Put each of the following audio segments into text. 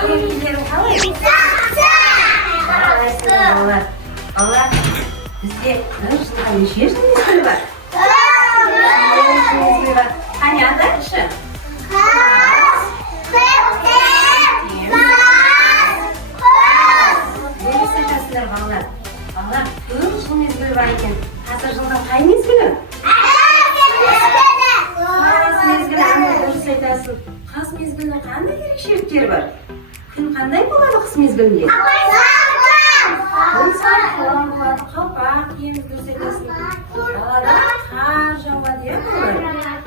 Көңілдерің қалай? Балалар, бізде бір жылға неше жыл мезгіл бар? Қане атайықшы? Дұрыс айтасыздар балалар. Балалар, 4 жыл мезгіл бар екен. Қазір жылдың қай мезгілі? Қыс мезгілі, дұрыс айтасың. Қыс мезгілінің қандай ерекшеліктері бар? Күн қандай болады қыс мезгілінде? Күн салқын болады, қалпақ киеміз, дұрыс айтасың. Далада қар жауады, иә балалар?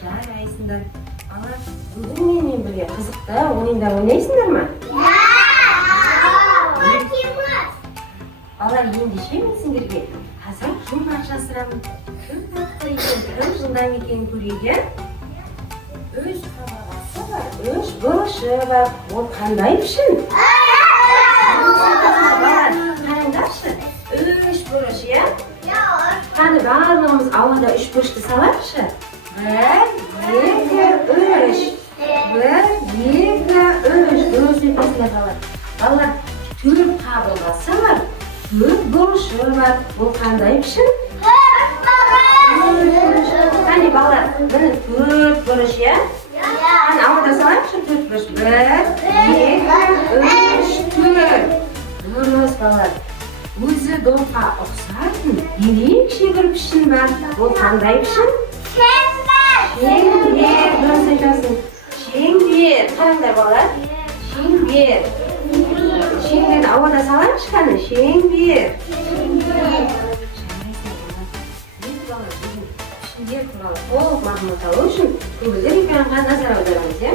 Жарайсыңдар. Балалар, бүгін менімен бірге қызықты ойындар ойнайсыңдар ма? Балалар, ендеше мен сендерге қазір жұмбақ жасырамын. Кім тапқыр екен, кім жылдам екенін көрейік. 3 қабырғасы бар, 3 бұрышы бар. Ол қандай пішін? Қараңдаршы, 3 бұрыш, иә? Қаны барлығымыз ауада 3 бұрышты салайықшы. 1, 2, 3. 1, 2, 3. Дұрыс айтасыңдар балалар. Балалар, 4 қабырғасы бар, 4 бұрышы бар. Бұл қандай пішін? Қане балалар, міне 4 бұрыш, иә? Қане ауада салайықшы 4 бұрыш. 1, 2, 3, 4. Дұрыс балалар. Өзі допқа ұқсайтын ерекше бір пішін бар. Бұл қандай пішін? Шеңбер. Дұрыс айтасың. Шеңбер. Қараңдар балалар. Шеңбер. Шеңберді ауада салайықшы қане. Шеңбер. Пішіндер туралы толық мағлұмат алу үшін көңілдер экранға назар аударамыз, иә?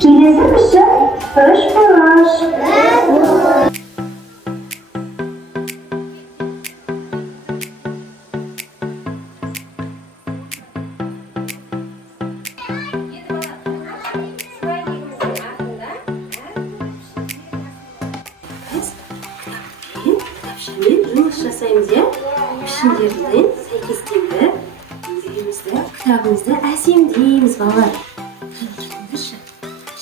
Келесі пішін 3 бұрыш. Жұмыс жасаймыз, иә? Пішіндерден сәйкестендіріп, кітабымызды әсемдейміз, балалар.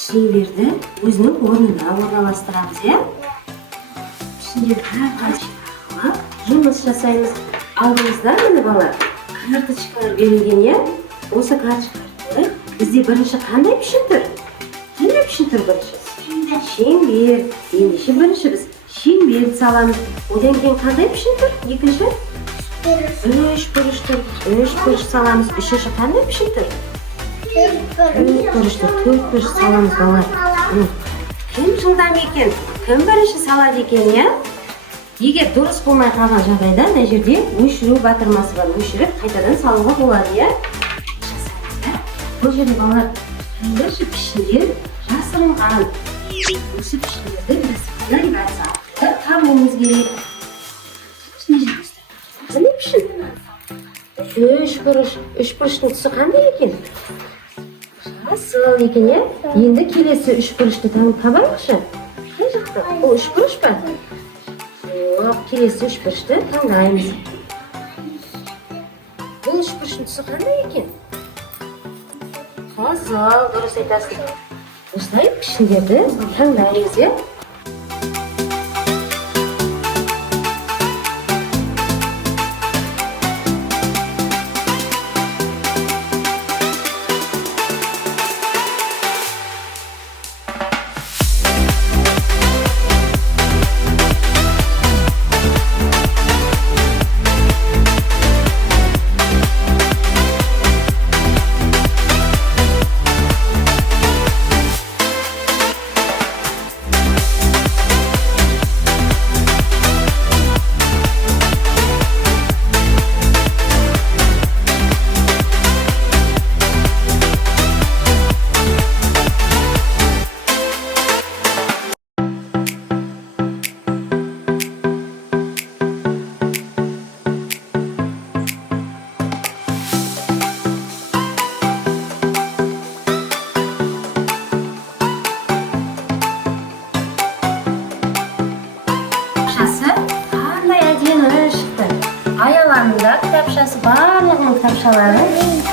Шеңберді өзінің орнына орналастырамыз, иә? Пішіндерді әрқайсысын жұмыс жасаймыз. Алдымызда міне балалар, карточкалар берілген, иә? Осы карточкалар бізде бірінші қандай пішін тұр? Қандай пішін тұр бірінші? Шеңбер. Ендеше бірінші біз шеңберді саламыз. Одан кейін қандай пішін тұр? Екінші? 3 бұрыш тұр. 3 бұрыш саламыз. Үшінші қандай пішін тұр? 4 бұрыш тұр. 4 бұрыш саламыз балалар. Кім жылдам екен? Кім бірінші салады екен, иә? Егер дұрыс болмай қалған жағдайда, мына жерде өшіру батырмасы бар. Өшіріп қайтадан салуға болады, иә? Бұл жерде балалар, қайдаршы пішіндер жасырынған. Осы пішіндерді біз навигация арқылы табуымыз керек. Қандай пішін? 3 бұрыш. 3 бұрыштың тұсы қандай екен? Жасыл екен, иә? Енді келесі 3 бұрышты табайықшы. Қай жақта? Ол 3 бұрыш па? Келесі 3 бұрышты таңдаймыз. Бұл 3 бұрыштың тұсы қандай екен? Қызыл, дұрыс айтасың. Осылай пішіндерді таңдаймыз, иә? кітапшасы барлығының кітапшалары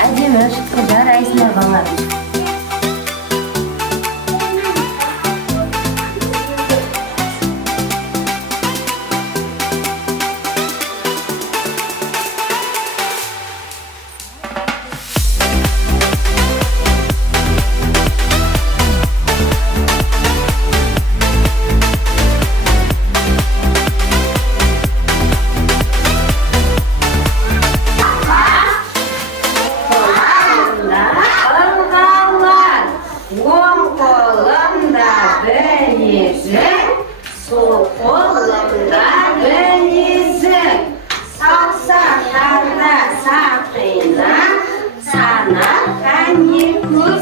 әдемі шыққан жарайсыңдар балалар. Sol kolumda denizim, savsaklarda sakina, sana kanikul